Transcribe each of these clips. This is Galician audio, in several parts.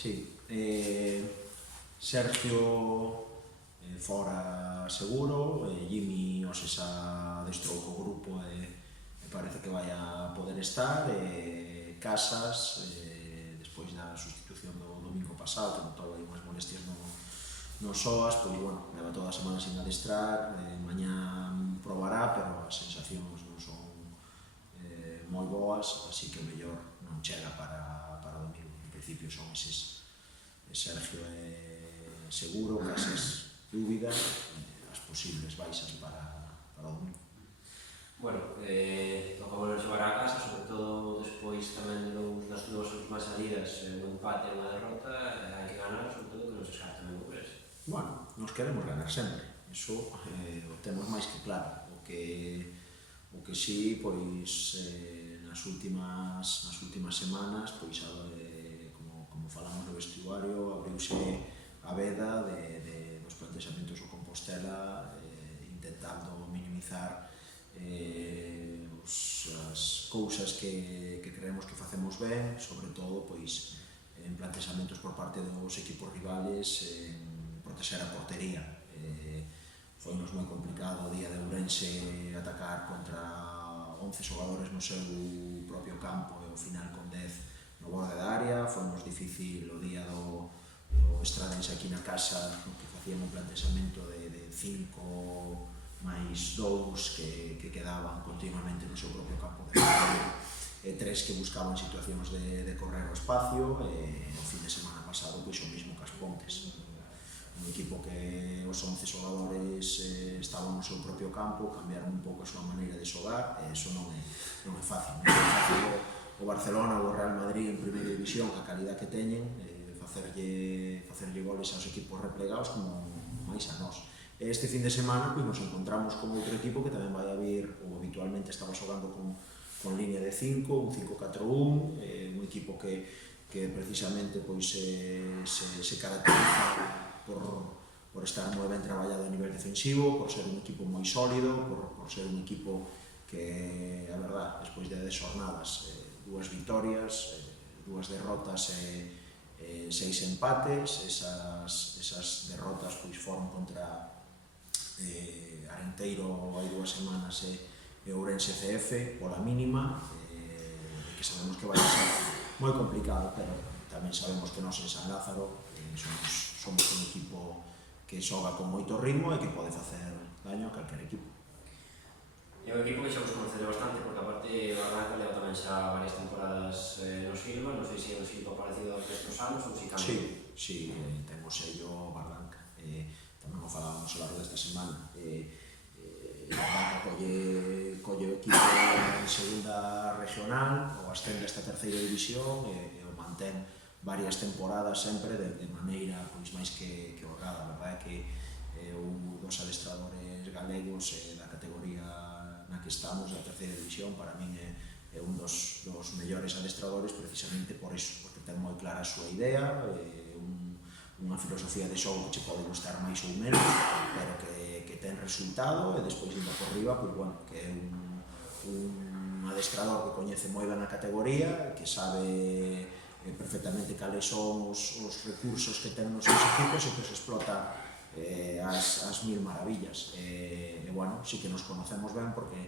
Sí. Sergio fora seguro, Jimmy hoxe xa destrou co grupo e parece que vai a poder estar, Casas, despois da sustitución do domingo pasado, que notou aí unhas molestias nos soas, pois, bueno, leva toda a semana sin adestrar, mañá probará, pero as sensacións non son moi boas, así que o mellor non chega para o domingo. En principio son eses Sergio seguro, Casas dúbida, as posibles baixas para o domingo. Bueno, toca volver a xogar a casa, sobre todo despois tamén das dúas últimas salidas, un empate e unha derrota, hai que ganar, sobre todo que non se escarte tamén o Ourense. Bueno, nos queremos ganar sempre, iso o temos máis que claro. O que sí, pois, nas últimas semanas, pois, como falamos no vestuario, abriuse a veda dos plantexamentos do Compostela, intentando minimizar as cousas que creemos que facemos ben, sobre todo pois en plantexamentos por parte dos equipos rivales, en protexer a portería. Foi nos moi complicado o día de Ourense atacar contra 11 xogadores no seu propio campo e ao final con 10 no borde da área. Foi nos difícil o día do Estradense aquí na casa, que facían un plantexamento de 5 máis 2 que quedaban continuamente no seu propio campo de juego, e 3 que buscaban situacións de correr o espacio, e o fin de semana pasado pois o mismo que as Pontes, un equipo que os 11 xogadores estaban no seu propio campo, cambiaron un pouco a súa maneira de xogar, e iso non é fácil. Non é fácil o Barcelona ou o Real Madrid en primeira división, a calidad que teñen, facerlle goles aos equipos replegados como máis a nós. Este fin de semana pois, nos encontramos con outro equipo que tamén vai a vir, ou habitualmente estaba xogando con línea de 5, un 5-4-1, un equipo que precisamente pois, se caracteriza por estar moi ben traballado a nivel defensivo, por ser un equipo moi sólido, por ser un equipo que, a verdad, despois de 10 jornadas, 2 vitorias, 2 derrotas e 6 empates, esas derrotas pois foron contra Arenteiro hai 2 semanas e Ourense CF pola mínima, que sabemos que vai ser moi complicado, pero tamén sabemos que nós en San Lázaro somos un equipo que xoga con moito ritmo e que pode facer daño a calquer equipo. É un equipo que xa vos conoceré bastante, porque aparte o Barranca leva tamén xa varias temporadas no Silva, non sei se é un Silva parecido aos destos anos ou se cambia. Sí, ten o sello Barranca, tamén o falábamos ao largo desta semana. Barranca colle o equipo en segunda regional, o ascende esta terceira división e o mantén varias temporadas sempre de maneira pois máis que holgada. A verdade é que un dos adestradores galegos da categoría na que estamos, da terceira división, para min é un dos mellores adestradores precisamente por iso, porque ten moi clara a súa idea, unha filosofía de xogo que che pode gustar máis ou menos, pero que ten resultado, e despois indo por riba, pois, bueno, que é un adestrador que coñece moi ben a categoría, que sabe perfectamente cales son os recursos que ten nos seus equipos e que os explota as mil maravillas. Bueno, sí que nos conocemos ben porque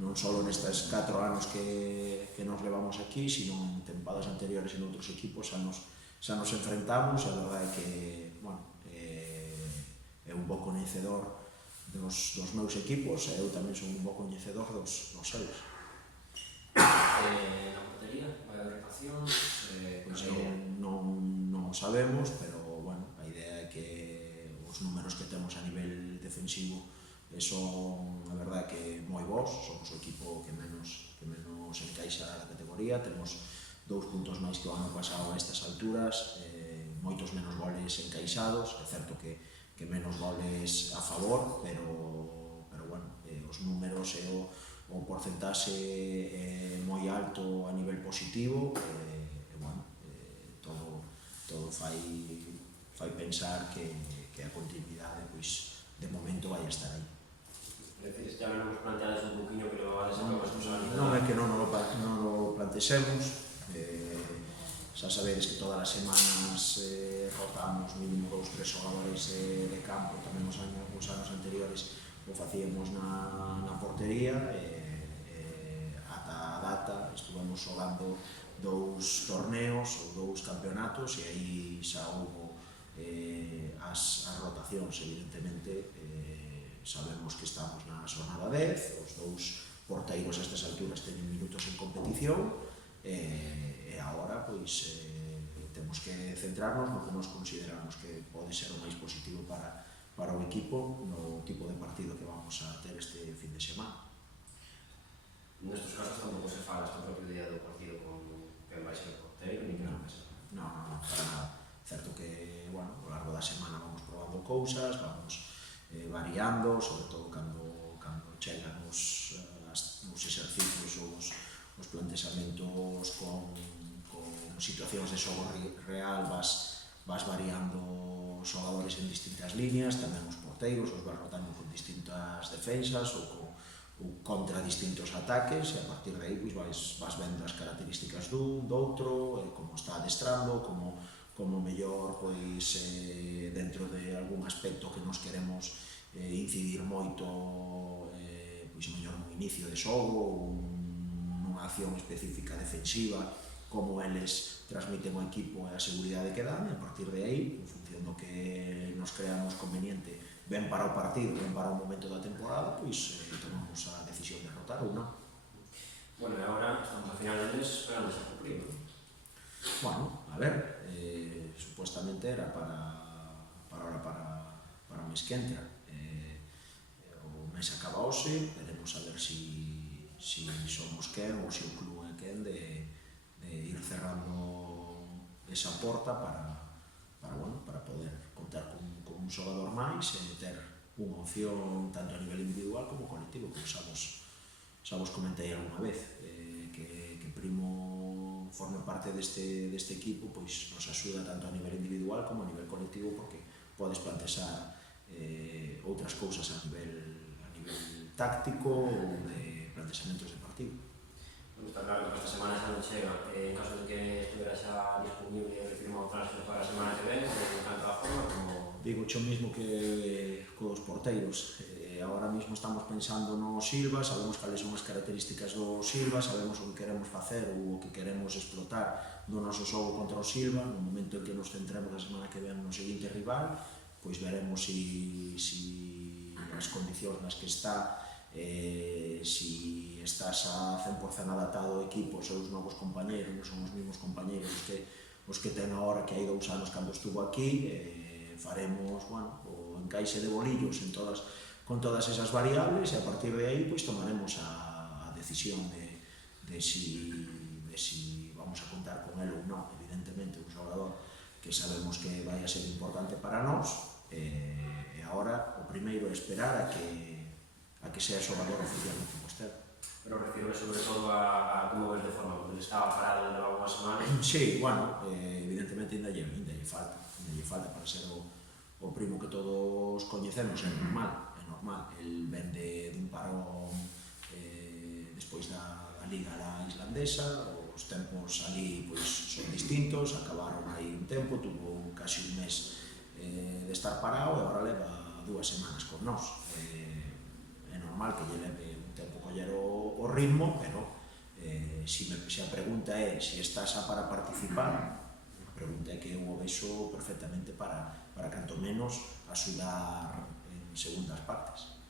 non só nestes 4 anos que nos levamos aquí, sino en tempadas anteriores en outros equipos xa nos enfrentamos, e a verdade é que, bueno, é un bo coñecedor dos meus equipos, e eu tamén son un bo coñecedor dos seus. Na portería, vai haber rotacións? Pois non o sabemos, pero, bueno, a idea é que os números que temos a nivel defensivo son, a verdade, que moi bons. Somos o equipo que menos encaixa a categoría, temos 2 puntos máis que o ano pasado a estas alturas, moitos menos goles encaixados, é certo que menos goles a favor, pero bueno, os números e o porcentaxe é moi alto a nivel positivo, e bueno, todo fai pensar que a continuidade, pois, de momento vai estar aí. Prefires xa non nos planteades un poquinho que levabades a cabo as cosas? Non é que non o plantexemos, xa sabedes que todas as semanas rotamos mínimo 2-3 xogadores de campo, tamén os anos anteriores o facíamos na portería, ata a data estuvemos xogando 2 torneos ou 2 campeonatos e aí xa houve as rotacións. Evidentemente sabemos que estamos na xornada 10, os 2 porteiros a estas alturas teñen minutos en competición e agora pois temos que centrarnos no que nos consideramos que pode ser o máis positivo para o equipo no tipo de partido que vamos a ter este fin de semana. Nestes casos tampouco se fala este propio día do partido con quen vai ser o porteiro ni quen vai ser. Non, para nada. Certo que, bueno, ao largo da semana vamos probando cousas, vamos variando, sobre todo cando chegan os exercicios, os plantexamentos con situacións de xogo real, vas variando os xogadores en distintas líneas, tamén os porteiros, os vas rotando con distintas defensas ou contra distintos ataques, e a partir de aí vas vendo as características dun, doutro, como está adestrando, como mellor dentro de algún aspecto que nos queremos incidir moito, pois mellor nun inicio de xogo ou nunha acción específica defensiva, como eles transmiten ao equipo e a seguridade que dan, e a partir de aí, en función do que nos creamos conveniente, ben para o partido, ben para o momento da temporada, pois tomamos a decisión de rotar ou non. Bueno, e agora estamos a final de mes esperando esa cumprir. Bueno, a ver, supuestamente era para o mes que entra. O mes acaba hoxe, veremos a ver si somos quen ou se o club é quen de ir cerrando esa porta para poder contar con un xogador máis e ter unha opción tanto a nivel individual como colectivo, como xa vos comentei algunha vez, que Primo forme parte deste equipo, pois nos axuda tanto a nivel individual como a nivel colectivo, porque podes plantexar outras cousas a nivel táctico ou de plantexamentos de partido. Está claro que esta semana xa non chega, en caso de que estuviera xa disponible e firmado o transfer para a semana que ven, en canto a forma, como... Digo xo mismo que cos porteiros. Agora mesmo estamos pensando no Silva, sabemos cales son as características do Silva, sabemos o que queremos facer ou o que queremos explotar do noso xogo contra o Silva. No momento en que nos centremos a semana que ven no seguinte rival, pois veremos si as condicións nas que está, si estás a 100% adaptado ao equipo, os seus novos compañeros, non son os mesmos compañeros os que ten agora, que hai 2 anos cando estuvo aquí. Faremos, bueno, o encaixe de bolillos con todas esas variables e a partir de aí pois tomaremos a decisión de si vamos a contar con él ou non. Evidentemente un xogador que sabemos que vai a ser importante para nós, e agora o primeiro é esperar a que sea xogador oficial do Compostela. Pero refiro sobre todo a como ves de forma, porque estaba parado de algunhas semanas. Sí, bueno, evidentemente ainda lle falta para ser o Primo que todos coñecemos, é normal. El ven dun parón despois da Liga islandesa, os tempos ali pois son distintos, acabaron aí un tempo, tuvo casi un mes de estar parado e agora leva 2 semanas con nós. É normal que lle leve un tempo coller o ritmo, pero se a pregunta é se estás para participar, a pregunta é que eu o vexo perfectamente para canto menos axudar en segundas partes.